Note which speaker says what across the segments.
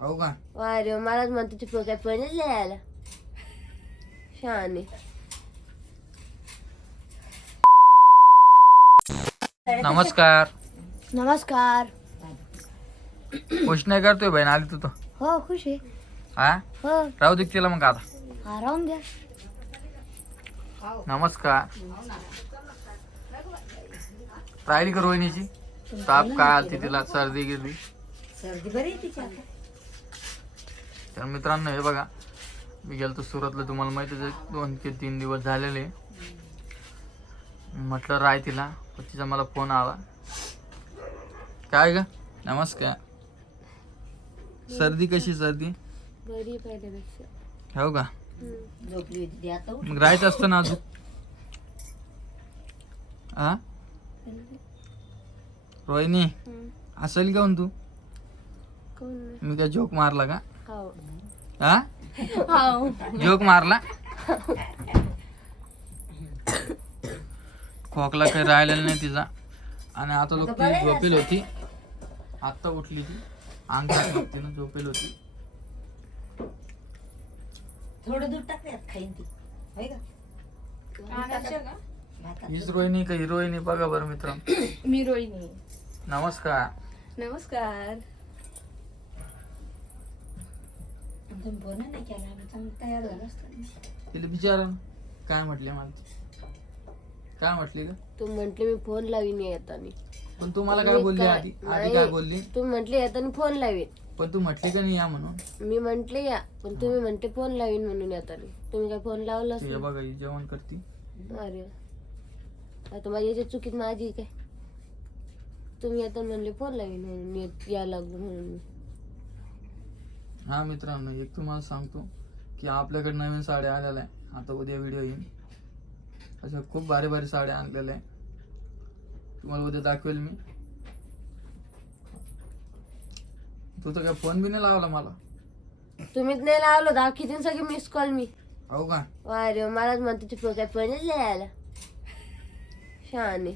Speaker 1: हो का?
Speaker 2: वारे मलाच म्हणतो तू काय पणच लिहायला शहाणे.
Speaker 1: नमस्कार.
Speaker 2: नमस्कार.
Speaker 1: खुश नाही करतोय बहीण आली तू तो.
Speaker 2: हो खुश आहे.
Speaker 1: हा
Speaker 2: हो
Speaker 1: राहू दे तिला मग आता.
Speaker 2: हा राहून द्या.
Speaker 1: नमस्कार. राहिली का रोहिणीची ताप काय आलती तिला सर्दी गेली.
Speaker 2: सर्दी बरी आहे तिची आता.
Speaker 1: तर मित्रांनो हे बघा मी गेलतो सुरतला, तुम्हाला माहितीच आहे 2 ते 3 दिवस झालेले. म्हटलं राय तिला, पण तिचा मला फोन आला. काय ग? नमस्कार. सर्दी कशी? सर्दी
Speaker 2: बरी पहिल्यापेक्षा.
Speaker 1: हो का?
Speaker 2: झोपली होती आता.
Speaker 1: मग राहायचं असतं ना अजून. हा रोहिणी असेल का तू? मी काय जोक मारला का? हा जोक मारला. खोकला काही राहिलेला नाही तिचा. आणि आता लोक ती झोपेल होती, आता उठली ती. अंगात तिनं झोपेल होती.
Speaker 2: थोडं दूध टाकण्यात खाईन ती होय का?
Speaker 1: हीच रोहिणी का? ही रोहिणी बघा बरं मित्रांनो.
Speaker 3: मी रोहिणी.
Speaker 1: नमस्कार.
Speaker 3: नमस्कार.
Speaker 2: तयार झालं असतं.
Speaker 1: तिला विचार काय म्हटले मला. काय म्हटली का?
Speaker 2: तू म्हंटले मी फोन लावीन येतानी.
Speaker 1: पण तू मला काय बोलली आधी? आधी काय बोलली?
Speaker 2: तू म्हंटले येतानी फोन लावीन.
Speaker 1: पण तू म्हटली का नाही या म्हणून?
Speaker 2: मी म्हंटले या, पण तुम्ही म्हणते फोन लावीन म्हणून येतानी. तुम्ही काय फोन लावलाच
Speaker 1: तुझ्या
Speaker 2: नाही.
Speaker 1: बघा ही जेवण करती.
Speaker 2: अरे आता माझ्या याच्या चुकीत माझी काय? तुम्ही आता म्हणले फोन लावीन म्हणून या लागलो म्हणून.
Speaker 1: हा मित्रांनो एक तुम्हाला सांगतो की आपल्याकडे नवीन साड्या आलेल्या आहे. आता उद्या व्हिडिओ येईल. अशा खूप भारी भारी साड्या आणलेल्या आहे, तुम्हाला उद्या दाखवेल मी. तू तर काय फोन बी नाही लावला मला.
Speaker 2: तुम्हीच नाही लावलं. दाखवते सगळे मिस कॉल मी.
Speaker 1: हो का?
Speaker 2: वारे मलाच म्हणतो तू काय पणच लिहायला शहाणे.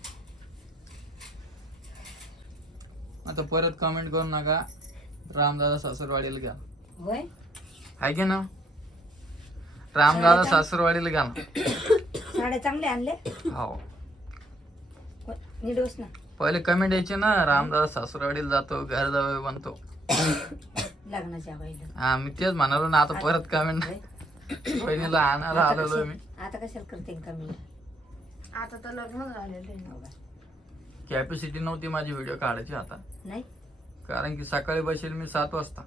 Speaker 1: आता परत कमेंट करू नका रामदादा सासरवाडीला घ्या.
Speaker 2: होय
Speaker 1: आहे की ना? रामदादा सासरवाडीला घ्या ना.
Speaker 2: साड्या चांगले आणले.
Speaker 1: हो
Speaker 2: नीट बस ना.
Speaker 1: पहिले कमेंट यायचे ना, रामदादा सासरवाडीला जातो, घर जावं बनतो.
Speaker 2: लग्नाच्या वेळेला.
Speaker 1: हा मी तेच म्हणालो ना. आता परत कमेंट बहिणीला आणायला आलेलो मी.
Speaker 2: आता कशाला करते कमी?
Speaker 3: आता तर लग्न झालेलं आहे.
Speaker 1: कॅपॅसिटी नव्हती माझी व्हिडिओ काढायची आता.
Speaker 2: नाही
Speaker 1: कारण की सकाळी बसेल मी 7 वाजता,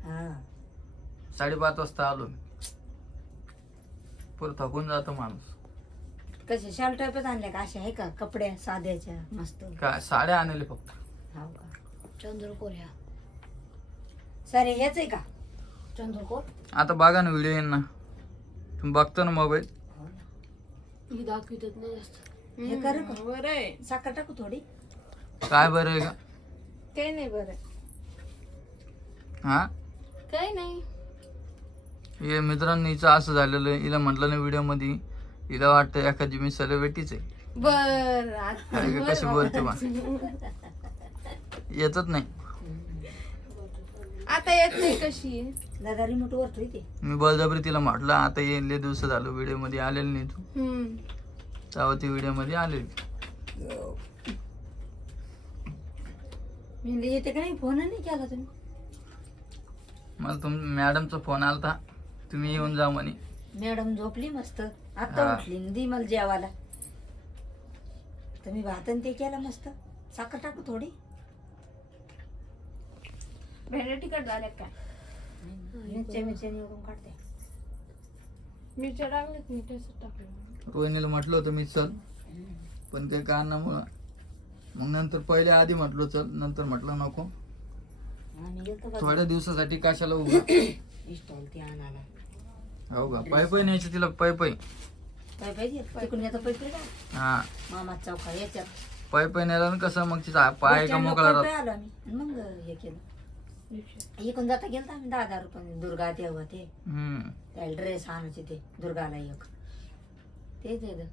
Speaker 1: 5:30 वाजता आलो मी. पुरं थकून जातो माणूस.
Speaker 2: कसे शाल टाईपच आणले का? अशा आहे का कपड्या साध्याच्या मस्त?
Speaker 1: काय साड्या आणले फक्त.
Speaker 2: हो का? चंद्रकोर ह्या सारे हेच आहे का? चंद्रकोर.
Speaker 1: आता बघा ना व्हिडिओ येईन ना, तुम्ही बघतो ना मोबाईल.
Speaker 2: मी दाखवतच नाही जास्त.
Speaker 3: हे कर बरं आहे.
Speaker 2: साखर टाकू थोडी.
Speaker 1: काय बरं आहे का?
Speaker 3: काही नाही बरं.
Speaker 1: हा
Speaker 3: काही नाही.
Speaker 1: हे मित्रांनो हिचं असं झालेलं आहे. हिला म्हटलं ना व्हिडिओ मध्ये, हिला वाटतं एखादी मी सेलिब्रिटीच आहे.
Speaker 3: बर
Speaker 1: काय का कशी बोलते बा, येतच नाही.
Speaker 3: आता येत नाही. कशी आहे?
Speaker 2: दादा रिमोट वर ठेवते.
Speaker 1: मी बळजबरी तिला म्हटलं आता येईल. लय दिवस झालं व्हिडिओ मध्ये आलेली नाही तू. तेव्हा ती व्हिडिओ मध्ये आलेली.
Speaker 2: मी येते का नाही? फोन नाही केला तुम्ही?
Speaker 1: मला मॅडमचा फोन आलता, तुम्ही येऊन जा म्हणे.
Speaker 2: मॅडम झोपली मस्त. आता उठली दी मला जेवायला. तुम्ही भात ते केला मस्त. साखर टाकू थोडी.
Speaker 3: भेंड्या तिखट झाल्या काय?
Speaker 2: मिरच्या निवडून काढते.
Speaker 3: मिरच्या टाकल्यात मी तसं टाकलं.
Speaker 1: रोहिणीला म्हटलं होतं मी चल, पण काही कारणामुळं मग नंतर पहिले आधी म्हटलं चल, नंतर म्हटलं नको. थोड्या दिवसासाठी कशाला उभा.
Speaker 2: इस्टॉल ती आणायला.
Speaker 1: हो का? पाय न्यायची तिला. पाय
Speaker 2: तिकडून येतो पैसे का?
Speaker 1: हा
Speaker 2: मामा चौका याच्यात
Speaker 1: पाय न्यायला ना. कसं मग तिचा पाय का मोकळा राहतो.
Speaker 2: आलो आम्ही मग हे केलं. इकडून जाता गेलं आम्ही 10,000 रुपये. दुर्गा तेव्हा ते त्याला ड्रेस आणायचे ते दुर्गाला एक. तेच आहे.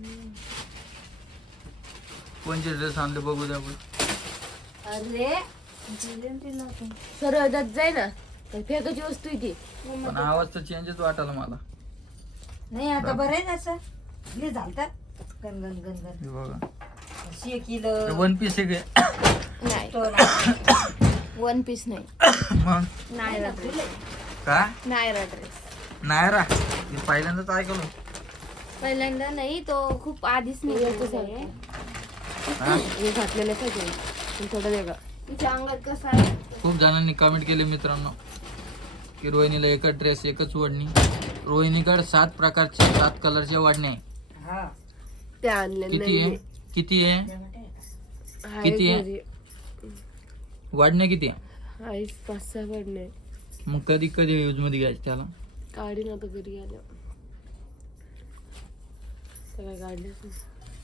Speaker 1: कोणचे ड्रेस आणले बघू द्या.
Speaker 2: अरे
Speaker 3: सरळ जात जाय ना तर फेकायची वस्तू आहे ती.
Speaker 1: पण आवाज तर चेंजच वाटायला मला.
Speaker 2: नाही आता बरं आहे ना असं हे झालतात गण गण गण गण
Speaker 1: हे बघा
Speaker 2: शेकीलं
Speaker 1: वन पीस आहे काय?
Speaker 3: नाही
Speaker 2: तो ना.
Speaker 3: वन पीस नाही.
Speaker 1: मग
Speaker 3: नायरा ड्रेस.
Speaker 1: का
Speaker 3: नायरा ड्रेस
Speaker 1: नाही रा मी पहिल्यांदाच ऐकलो.
Speaker 3: पहिल्यांदा नाही, तो खूप आधीच निघाला आहे.
Speaker 1: हा?
Speaker 3: हे घातलेलं सगळं थोडं वेगळं. तिच्या अंगात कसं आहे?
Speaker 1: खूप जणांनी कमेंट केले मित्रांनो की रोहिणीला एकच ड्रेस एकच ओढणी. रोहिणीकडे 7 प्रकारचे 7 कलरचे ओढणे आहे.
Speaker 2: हा
Speaker 3: ते आणले
Speaker 1: किती आहे किती आहे किती आहे? वाढणे किती आहे?
Speaker 3: 5-6 पडणे.
Speaker 1: मग कधी कधी यूज मध्ये घ्यायचं त्याला?
Speaker 3: काढी नव्हतं घरी आलं त्याला काढलंच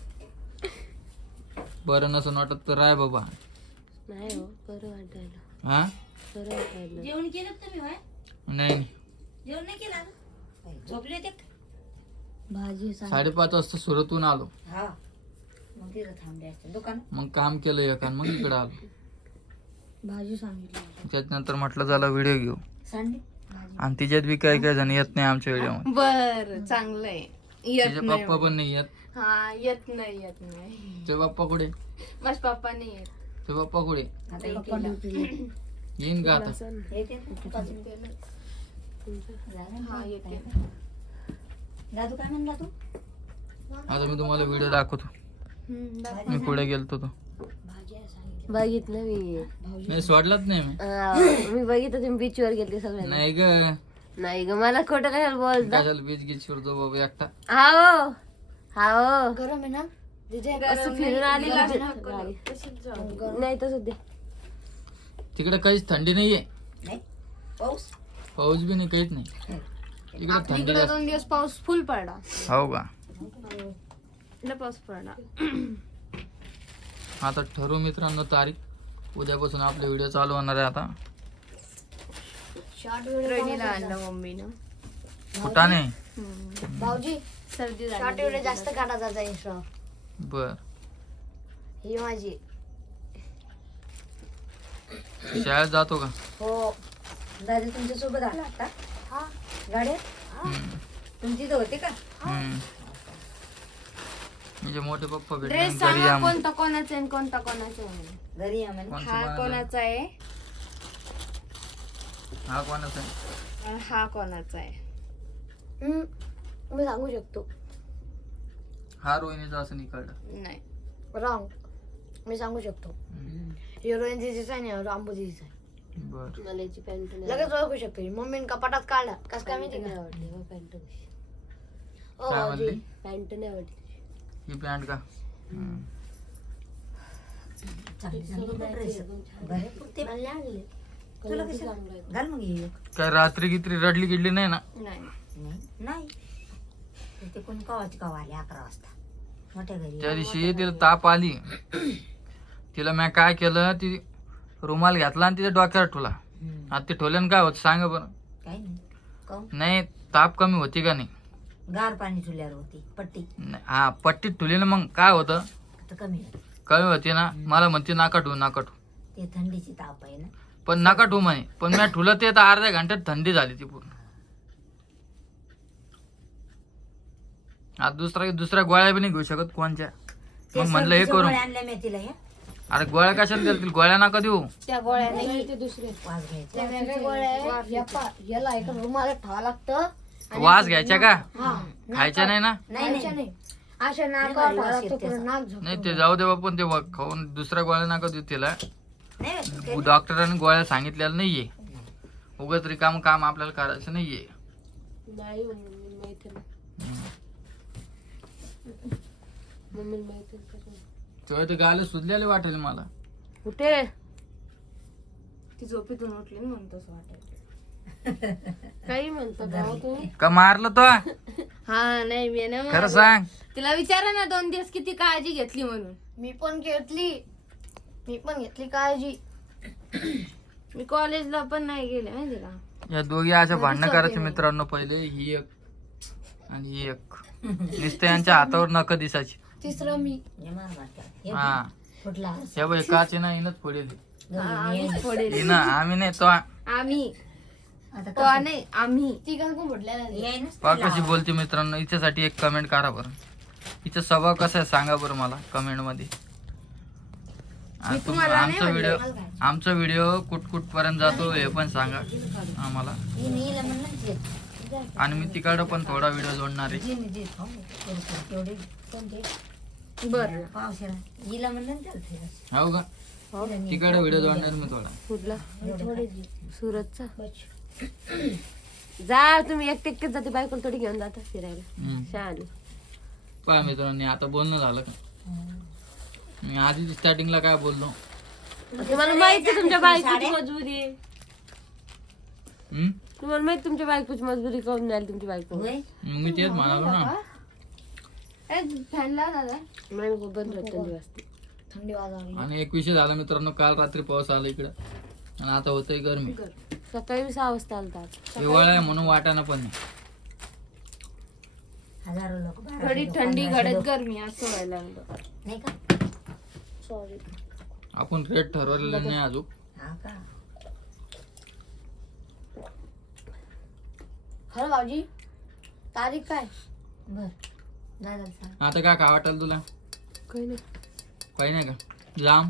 Speaker 1: बरं नसून वाटत तर राय बाबा.
Speaker 3: नाही हो, बरं वाटायला
Speaker 1: हा
Speaker 3: बरं वाटायला.
Speaker 2: जेवण केलं का तुम्ही होय?
Speaker 1: नाही
Speaker 2: जेवण नाही केलं अजून? झोपले होते का? भाजी
Speaker 1: 5:30 वाजता सुरतहून आलो.
Speaker 2: हा मग तिथं थांबले असते दुकान.
Speaker 1: मग काम केलं एकान मग इकडे आलो.
Speaker 2: भाजी सांगितली
Speaker 1: त्याच्यानंतर म्हटलं झाला व्हिडिओ घेऊ.
Speaker 2: सांडली भाजी.
Speaker 1: आणि तिच्यात बी काही काही जण येत नाही आमच्या व्हिडिओ.
Speaker 3: बर चांगलं आहे. येत
Speaker 1: तिचे
Speaker 3: नाही
Speaker 1: पप्पा पण नाही येत.
Speaker 3: हा येत नाही.
Speaker 1: ते पप्पा कुठे?
Speaker 3: माझे पप्पा नाही येत.
Speaker 1: ते पप्पा कुठे?
Speaker 2: आता इथे
Speaker 1: येईन का आता?
Speaker 2: येते ना.
Speaker 3: हा येते.
Speaker 2: दादू काय म्हणला तू?
Speaker 1: आता मी तुम्हाला व्हिडिओ दाखवतो. मी पुढे गेलतो तो.
Speaker 2: भाजी आहे सांगितली.
Speaker 3: बघितलं मी.
Speaker 1: नाही सोडलाच नाही मी.
Speaker 3: मी बघितलं तुम्ही बीच वर गेले सगळे.
Speaker 1: नाही ग
Speaker 3: नाही ग, मला खोटं काय बोलता.
Speaker 1: कशाला बीच गीच फिरतो बाबा एकटा.
Speaker 3: हाओ हाओ
Speaker 2: गरम आहे ना?
Speaker 3: असं फिरून आली नाही तसं दे.
Speaker 1: तिकडे काहीच थंडी नाहीये.
Speaker 2: नाही पाऊस.
Speaker 1: पाऊस बी नाही काहीच नाही. तिकडे थंडी
Speaker 3: इकडे
Speaker 1: जास्त.
Speaker 3: 2 दिवस पाऊस फुल पडला.
Speaker 1: हो का?
Speaker 3: इकडे पाऊस पडला.
Speaker 1: आता ठरवू मित्रांनो तारीख. उद्यापासून आपले व्हिडिओ चालू होणार आहे आता.
Speaker 3: ट्रेनीला आणलं मम्मीनं.
Speaker 1: फुटाने
Speaker 2: भाऊजी
Speaker 3: सर्दी
Speaker 2: शॉर्ट व्हिडिओ जास्त काढायचा जाईल.
Speaker 1: बर
Speaker 2: ही माझी.
Speaker 1: शाळेत जातो का?
Speaker 2: हो दादा तुमच्या सोबत आला आता. हा गाड्या
Speaker 1: हम्म.
Speaker 2: तुमची इथं होते का?
Speaker 1: हम्म. म्हणजे मोठे पप्पा भेटले
Speaker 3: ड्रेस
Speaker 1: घरी
Speaker 3: सांगा
Speaker 1: या मग.
Speaker 3: कोणता कोणाचा आहे आणि कोणता कोणाचा आहे.
Speaker 2: घरी या म्हणे.
Speaker 1: कोणचं
Speaker 3: हा
Speaker 1: कोणाचं?
Speaker 3: कोणाचा आहे
Speaker 1: हा कोणाचा आहे?
Speaker 3: आणि हा कोणाचा आहे.
Speaker 2: मी सांगू शकतो.
Speaker 1: हा रोहिणीचा असं नाही कळलं.
Speaker 3: नाही
Speaker 2: रॉंग. मी सांगू शकतो. हिरोईन दिदीचा आहे ना रामबू दिदीचा आहे.
Speaker 1: बर
Speaker 3: मला याची पॅन्ट
Speaker 2: लगेच ओळखू शकतो. मम्मीने कपाटात काढला कस काय माहिती
Speaker 3: नाही
Speaker 2: का?
Speaker 3: आवडली हो पॅन्ट.
Speaker 2: ओ
Speaker 1: काय
Speaker 2: भाऊजी
Speaker 1: म्हणली?
Speaker 3: पॅन्ट नाही आवडली.
Speaker 1: ही पॅन्ट का? हम्म.
Speaker 2: तुला कशाला? घाल मग हे.
Speaker 1: काय रात्री गित्री रडली गिडली नाही ना?
Speaker 3: नाही
Speaker 2: नाही ते कोणी कवाची कवा आले 11 वाजता मोठ्या घरी.
Speaker 1: त्या दिवशी तिला ताप आली. तिला मी काय केलं, ती रुमाल घातला आणि तिच्या डोक्यावर ठेवला. आता ते ठेवल्यानं काय होत सांग बरं?
Speaker 2: काही नाही. काहून?
Speaker 1: नाही ताप कमी होती का नाही?
Speaker 2: गार पाणी ठेवल्यावर होती पट्टी.
Speaker 1: नाही, हा पट्टीत ठेवली ना मग काय होतं?
Speaker 2: आता कमी होती.
Speaker 1: कमी होती ना. मला म्हणते नाका ठेवू नाका ठेवू.
Speaker 2: ते थंडीची ताप आहे ना.
Speaker 1: पण नका ठेवू म्हणे. पण मी ठुलं ते तर अर्ध्या घंट्यात थंडी झाली ती पूर्ण. आता दुसऱ्या गोळ्या बी नाही घेऊ शकत कोणच्या.
Speaker 2: ते
Speaker 1: मग म्हणलं हे
Speaker 2: सर्दीच्या
Speaker 1: करू.
Speaker 2: गोळ्या आणल्या मी तिला हे
Speaker 1: अरे गोळ्या कशाला देतील? गोळ्या नका देऊ.
Speaker 3: त्या गोळ्या नाही. ते दुसरे
Speaker 2: वाज घ्यायचे.
Speaker 3: त्या वेगळ्या गोळ्या आहे.
Speaker 2: याला एका रुमाला ठेवा लागतं.
Speaker 1: वास घ्यायच्या का? खायच्या नाही ना?
Speaker 2: नाही अशा नाकावर ठेवा लागतं पुढे नाक झोप.
Speaker 1: नाही ते जाऊ दे पण ते खाऊन दुसऱ्या गोळ्या नका देऊ तिला.
Speaker 2: नाही
Speaker 1: डॉक्टरांनी गोळ्या सांगितलेल्या नाहीये. उगाच रिकाम काम आपल्याला करायचं नाहीये.
Speaker 3: नाही मम्मी माहिती नाही. मम्मी माहिती
Speaker 1: तेव्हा ते गाले सुजलेले वाटेल मला.
Speaker 3: कुठे ती झोपेतून उठली ना म्हणून तसं वाटायचं. काही म्हणतो तुम्ही?
Speaker 1: का मारलं तो?
Speaker 3: हा नाही मी ना
Speaker 1: खरं सांग.
Speaker 3: तिला विचारा ना 2 दिवस किती काळजी घेतली म्हणून.
Speaker 2: मी पण घेतली काळजी.
Speaker 3: मी कॉलेजला पण नाही गेले माहिती का.
Speaker 1: या दोघी अशा भांडणं करायचे मित्रांनो. पहिले ही एक आणि ही एक. नुसतं यांच्या हातावर नख दिसायची.
Speaker 2: तिसरं मी.
Speaker 1: हा
Speaker 2: फुटला.
Speaker 1: हे बाई काचे ना हिनच पडेल.
Speaker 3: आम्हीच फोडेल.
Speaker 1: ही ना आम्ही नाही तो
Speaker 3: आम्ही
Speaker 2: आता
Speaker 3: तो नाही आम्ही तिघांना कोण फोडलेला नाही.
Speaker 2: यायनच
Speaker 1: पहा कशी बोलते मित्रांनो. हिच्यासाठी एक कमेंट करा बरं. हिचा स्वभाव कसा आहे सांगा बरं मला कमेंट मध्ये. आणि
Speaker 3: तुम्हाला नाही
Speaker 1: आमचा व्हिडिओ कुठ पर्यंत जातो हे पण सांगा आम्हाला.
Speaker 2: हिला म्हणलं जे
Speaker 1: आणि मी तिकडं पण थोडा व्हिडिओ जोडणार आहे.
Speaker 2: जे खाऊ तेवढे कोणते
Speaker 3: बरं
Speaker 2: पावसाळा हिला म्हणलं चालते
Speaker 1: हो का तिकडं व्हिडिओ जोडणार मी थोडा.
Speaker 3: कुठला
Speaker 2: थोडे
Speaker 3: सुरतचा. जा तुम्ही एकटेच जाते बायकोला थोडी घेऊन जाता फिरायला.
Speaker 1: हम्म.
Speaker 3: छान.
Speaker 1: पहा मित्रांनो आता बोलणं झालं का. मी आधी स्टार्टिंगला काय बोललो.
Speaker 3: तुम्हाला माहिती आहे तुमच्या बायकोची मजबुरी आहे.
Speaker 1: हम्म?
Speaker 3: तुम्हाला माहिती तुमच्या बायकोची मजबुरी करून द्याल तुमची बायको.
Speaker 2: होय
Speaker 1: मग मी तेच म्हणालो ना.
Speaker 3: फॅन दादा नाही बंद होत थंडी वाजते.
Speaker 2: थंडी वाजावी
Speaker 1: आणि एक विषय झाला मित्रांनो. काल रात्री पाऊस आला इकडं आणि आता होतंय गरमी.
Speaker 3: सकाळी 6 वाजता आलतात.
Speaker 1: हिवाळा आहे म्हणून वाटाणा पण नाही.
Speaker 2: हजारो लोक
Speaker 3: थोडी थंडी घडत गरमी असं व्हायला लागलं.
Speaker 2: नाही का
Speaker 3: सॉरी.
Speaker 1: आपण रेट ठरवलेलं नाही अजून.
Speaker 2: हा का
Speaker 3: खरं भाऊजी तारीख काय?
Speaker 2: बर दादा सांग
Speaker 1: आता काय खा वाटेल तुला.
Speaker 3: काही नाही.
Speaker 1: काही नाही का. जाम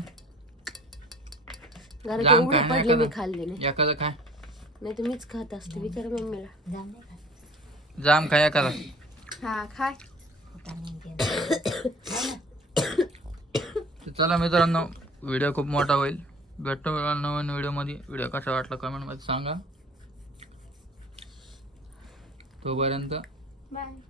Speaker 3: घरात
Speaker 1: जाम
Speaker 3: एवढे
Speaker 1: काय नाही
Speaker 3: पडले मी
Speaker 1: एखादं.
Speaker 3: खाल्ले नाही.
Speaker 1: एखादं काय
Speaker 3: नाही तर मीच खात असते. विचारा मम्मीला.
Speaker 2: जाम नाही का
Speaker 1: जाम काय एखादा.
Speaker 3: हा खाय.
Speaker 2: खोटा नाही केला.
Speaker 1: तर चला मित्रांनो व्हिडिओ खूप मोठा होईल. भेटतो नवीन व्हिडिओमध्ये. व्हिडिओ कसा वाटला कमेंटमध्ये सांगा. तोपर्यंत
Speaker 3: बाय.